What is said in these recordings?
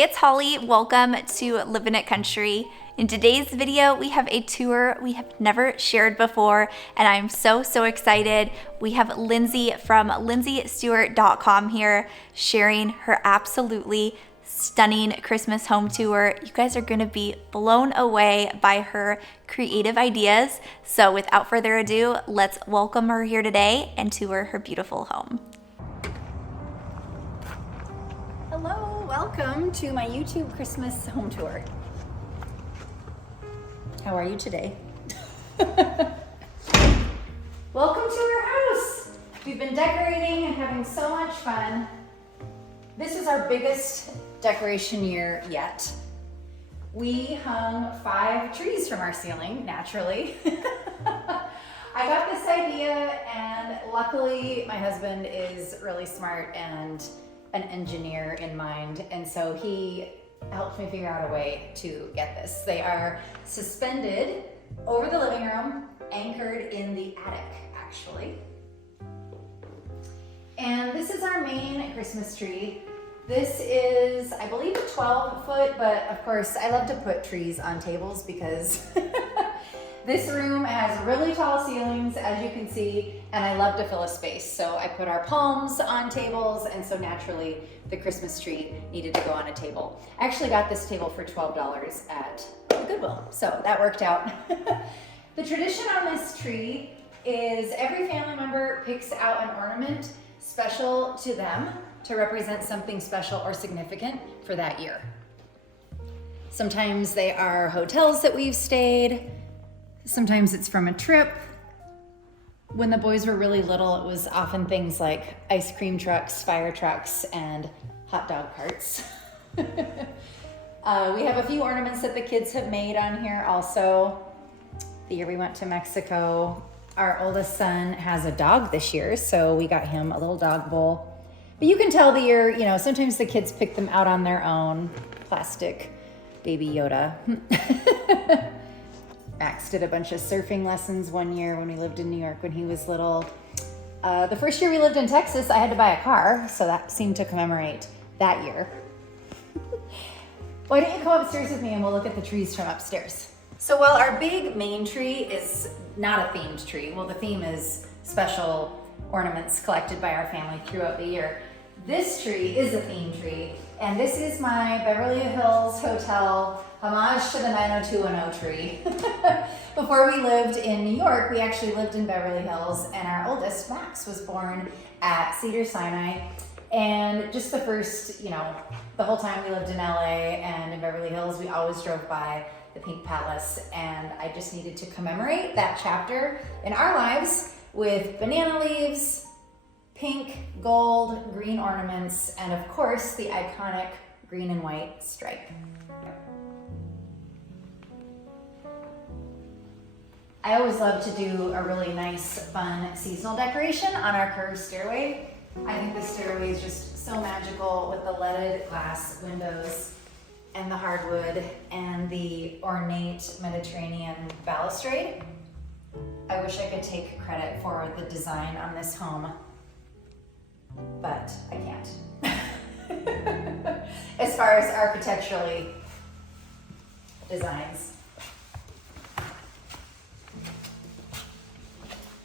Hey, it's Holly. Welcome to Living It Country. In today's video, we have a tour we have never shared before, and I'm so excited. We have Lindsay from lindsaystewart.com here sharing her absolutely stunning Christmas home tour. You guys are gonna be blown away by her creative ideas. So without further ado, let's welcome her here today and tour her beautiful home. Hello, welcome to my YouTube Christmas home tour. How are you today? Welcome to our house. We've been decorating and having so much fun. This is our biggest decoration year yet. We hung 5 trees from our ceiling, naturally. I got this idea, and luckily my husband is really smart and an engineer in mind, and so he helped me figure out a way to get this. They are suspended over the living room, anchored in the attic, actually. And this is our main Christmas tree. This is, I believe, a 12-foot, but of course, I love to put trees on tables because this room has really tall ceilings, as you can see, and I love to fill a space. So I put our palms on tables, and so naturally the Christmas tree needed to go on a table. I actually got this table for $12 at the Goodwill, so that worked out. The tradition on this tree is every family member picks out an ornament special to them to represent something special or significant for that year. Sometimes they are hotels that we've stayed. Sometimes it's from a trip. When the boys were really little, it was often things like ice cream trucks, fire trucks, and hot dog carts. We have a few ornaments that the kids have made on here also. The year we went to Mexico, our oldest son has a dog this year, so we got him a little dog bowl. But you can tell the year, you know, sometimes the kids pick them out on their own. Plastic baby Yoda. Max did a bunch of surfing lessons one year when we lived in New York when he was little. The first year we lived in Texas, I had to buy a car, so that seemed to commemorate that year. Why don't you come upstairs with me and we'll look at the trees from upstairs. So while our big main tree is not a themed tree, well, the theme is special ornaments collected by our family throughout the year, this tree is a theme tree, and this is my Beverly Hills hotel homage to the 90210 tree. Before we lived in New York, we actually lived in Beverly Hills, and our oldest, Max, was born at Cedars-Sinai. And just the first, the whole time we lived in LA and in Beverly Hills, we always drove by the Pink Palace, and I just needed to commemorate that chapter in our lives with banana leaves, pink, gold, green ornaments, and of course, the iconic green and white stripe. I always love to do a really nice, fun seasonal decoration on our curved stairway. I think the stairway is just so magical with the leaded glass windows and the hardwood and the ornate Mediterranean balustrade. I wish I could take credit for the design on this home, but I can't. As far as architecturally designs.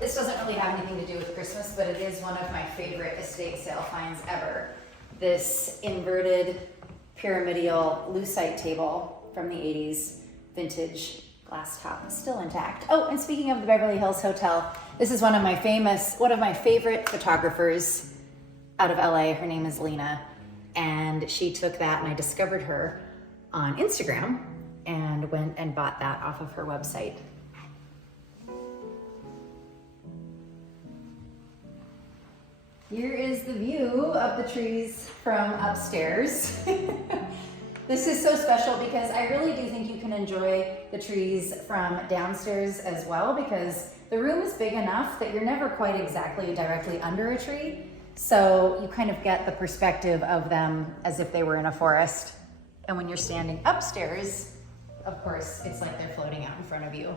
This doesn't really have anything to do with Christmas, but it is one of my favorite estate sale finds ever. This inverted pyramidal lucite table from the 80s, vintage glass top, still intact. Oh, and speaking of the Beverly Hills Hotel, this is one of my favorite photographers out of LA. Her name is Lena, and she took that, and I discovered her on Instagram and went and bought that off of her website. Here is the view of the trees from upstairs. This is so special because I really do think you can enjoy the trees from downstairs as well, because the room is big enough that you're never quite exactly directly under a tree. So you kind of get the perspective of them as if they were in a forest. And when you're standing upstairs, of course, it's like they're floating out in front of you.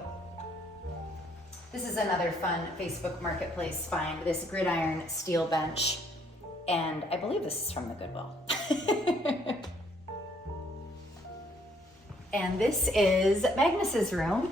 This is another fun Facebook Marketplace find, this gridiron steel bench. And I believe this is from the Goodwill. And this is Magnus's room.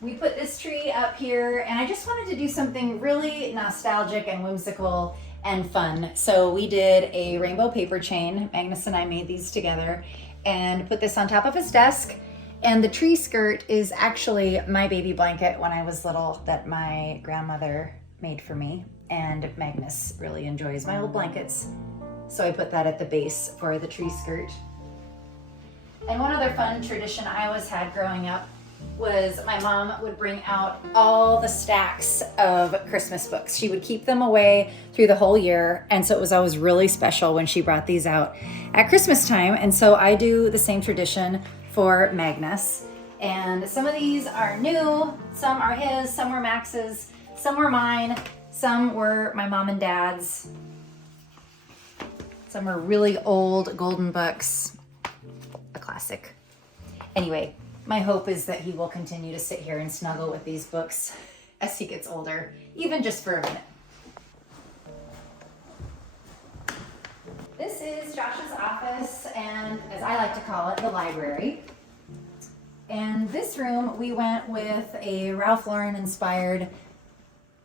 We put this tree up here, and I just wanted to do something really nostalgic and whimsical and fun. So we did a rainbow paper chain. Magnus and I made these together and put this on top of his desk. And the tree skirt is actually my baby blanket when I was little that my grandmother made for me. And Magnus really enjoys my old blankets. So I put that at the base for the tree skirt. And one other fun tradition I always had growing up was my mom would bring out all the stacks of Christmas books. She would keep them away through the whole year. And so it was always really special when she brought these out at Christmas time. And so I do the same tradition for Magnus. And some of these are new, some are his, some were Max's, some were mine, some were my mom and dad's. Some are really old golden books, a classic. Anyway, my hope is that he will continue to sit here and snuggle with these books as he gets older, even just for a minute. This is Josh's office, and as I like to call it, the library. And this room, we went with a Ralph Lauren inspired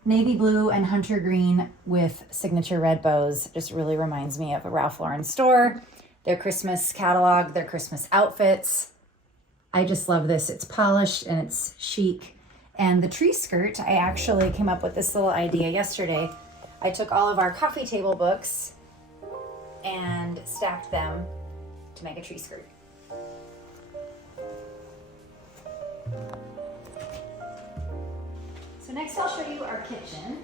navy blue and hunter green with signature red bows. Just really reminds me of a Ralph Lauren store, their Christmas catalog, their Christmas outfits. I just love this. It's polished and it's chic. And the tree skirt, I actually came up with this little idea yesterday. I took all of our coffee table books and stacked them to make a tree skirt. So next I'll show you our kitchen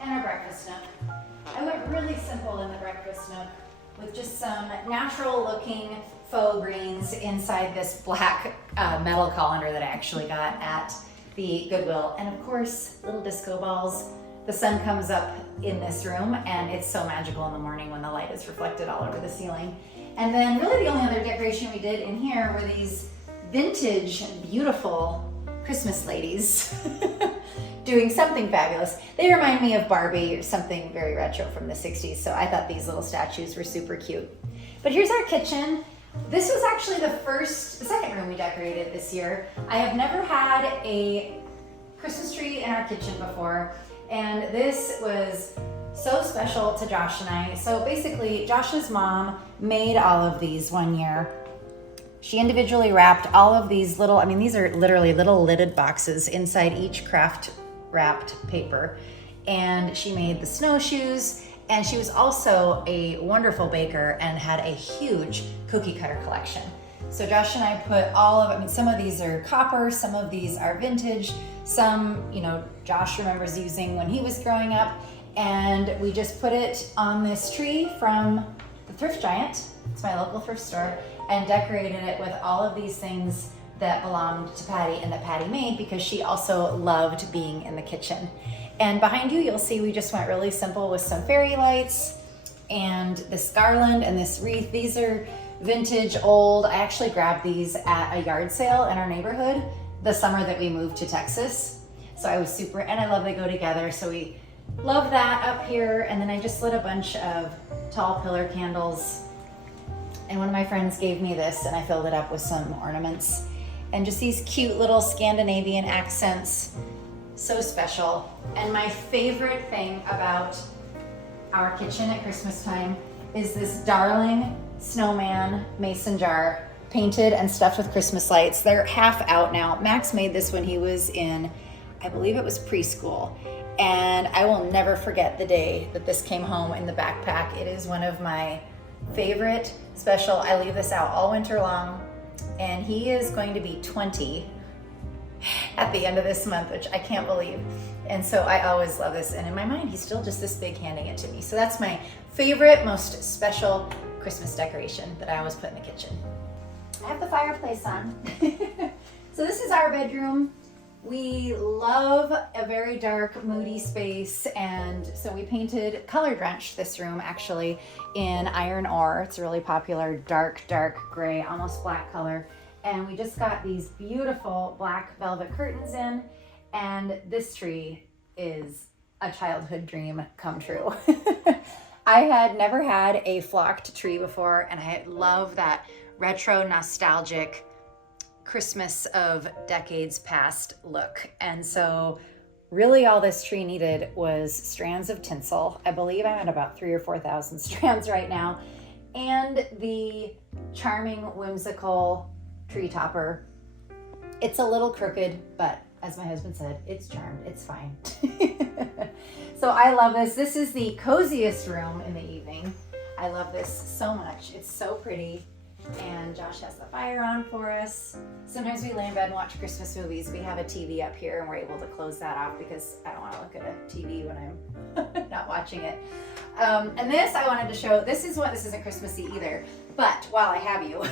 and our breakfast nook. I went really simple in the breakfast nook with just some natural looking faux greens inside this black metal colander that I actually got at the Goodwill. And of course, little disco balls. The sun comes up in this room and it's so magical in the morning when the light is reflected all over the ceiling. And then really the only other decoration we did in here were these vintage, beautiful Christmas ladies doing something fabulous. They remind me of Barbie or something very retro from the 60s. So I thought these little statues were super cute. But here's our kitchen. This was actually the second room we decorated this year. I have never had a Christmas tree in our kitchen before, and this was so special to Josh and I. So basically, Josh's mom made all of these one year. She individually wrapped all of these little, these are literally little lidded boxes inside each craft wrapped paper. And she made the snowshoes. And she was also a wonderful baker and had a huge cookie cutter collection. So Josh and I put all of, some of these are copper, some of these are vintage, some, Josh remembers using when he was growing up. And we just put it on this tree from the Thrift Giant, it's my local thrift store, and decorated it with all of these things that belonged to Patty and that Patty made because she also loved being in the kitchen. And behind you, you'll see we just went really simple with some fairy lights and this garland and this wreath. These are vintage, old. I actually grabbed these at a yard sale in our neighborhood the summer that we moved to Texas. So I was super, and I love they go together. So we love that up here. And then I just lit a bunch of tall pillar candles. And one of my friends gave me this and I filled it up with some ornaments and just these cute little Scandinavian accents. So special. And my favorite thing about our kitchen at Christmas time is this darling snowman mason jar painted and stuffed with Christmas lights. They're half out now. Max made this when he was in, I believe it was preschool. And I will never forget the day that this came home in the backpack. It is one of my favorite special. I leave this out all winter long. And he is going to be 20 at the end of this month, which I can't believe. And so I always love this. And in my mind, he's still just this big handing it to me. So that's my favorite, most special Christmas decoration that I always put in the kitchen. I have the fireplace on. So this is our bedroom. We love a very dark, moody space. And so we painted, color drenched this room actually in iron ore. It's a really popular dark gray, almost black color. And we just got these beautiful black velvet curtains in. And this tree is a childhood dream come true. I had never had a flocked tree before, and I love that retro nostalgic Christmas of decades past look. And so really all this tree needed was strands of tinsel. I believe I'm at about 3,000 or 4,000 strands right now. And the charming, whimsical tree topper. It's a little crooked, but as my husband said, it's charmed, it's fine. So I love this. This is the coziest room in the evening. I love this so much. It's so pretty. And Josh has the fire on for us. Sometimes we lay in bed and watch Christmas movies. We have a TV up here and we're able to close that off because I don't want to look at a TV when I'm not watching it. And this I wanted to show, this isn't Christmassy either, but while I have you,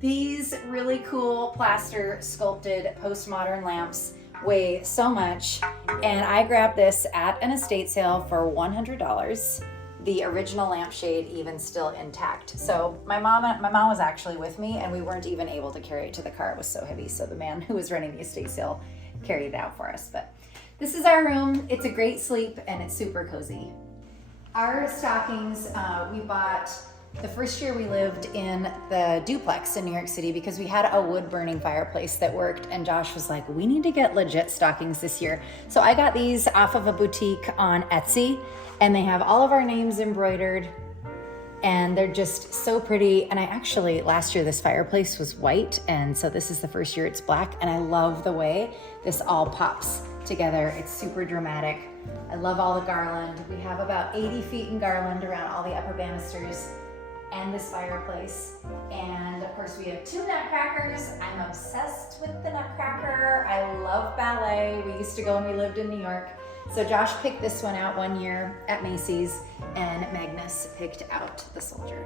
these really cool plaster sculpted postmodern lamps weigh so much, and I grabbed this at an estate sale for $100. The original lampshade even still intact. So my mom was actually with me, and we weren't even able to carry it to the car. It was so heavy. So the man who was running the estate sale carried it out for us. But this is our room. It's a great sleep, and it's super cozy. Our stockings, we bought the first year we lived in the duplex in New York City because we had a wood burning fireplace that worked, and Josh was like, we need to get legit stockings this year. So I got these off of a boutique on Etsy, and they have all of our names embroidered, and they're just so pretty. And I actually, last year this fireplace was white, and so this is the first year it's black, and I love the way this all pops together. It's super dramatic. I love all the garland. We have about 80 feet in garland around all the upper banisters and this fireplace. And of course we have 2 nutcrackers. I'm obsessed with the nutcracker. I love ballet. We used to go when we lived in New York. So Josh picked this one out one year at Macy's, and Magnus picked out the soldier.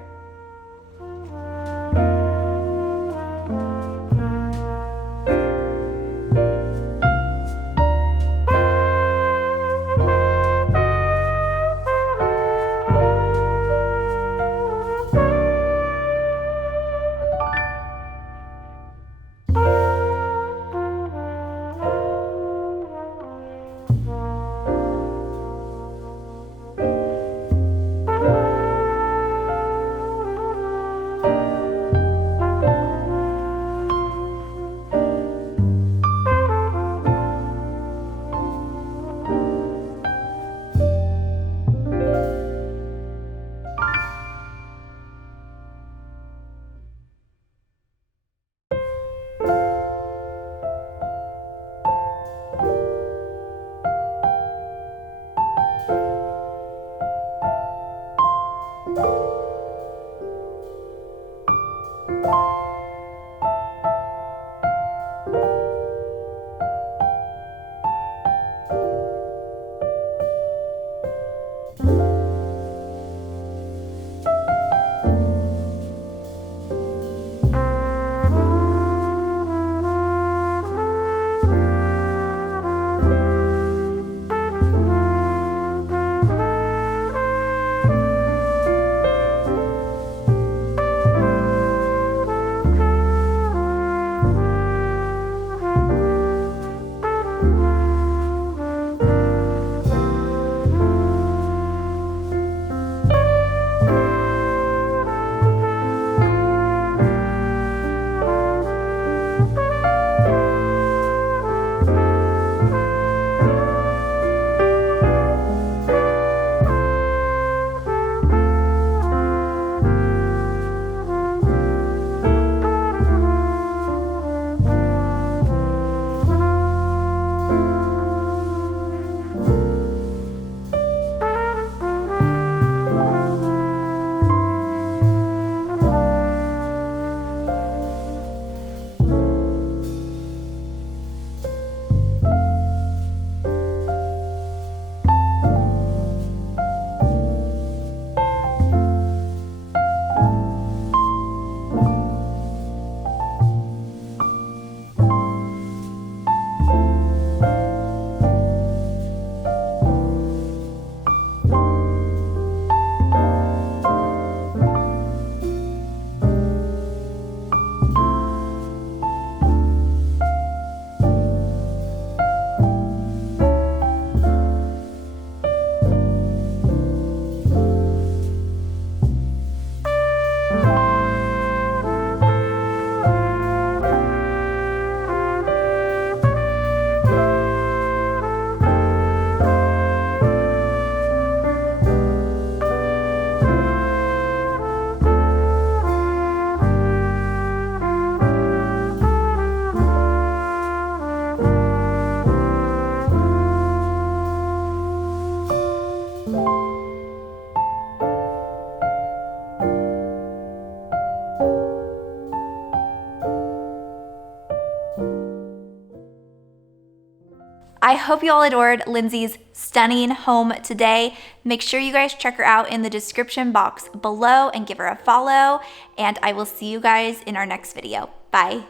I hope you all adored Lindsay's stunning home today. Make sure you guys check her out in the description box below and give her a follow. And I will see you guys in our next video. Bye.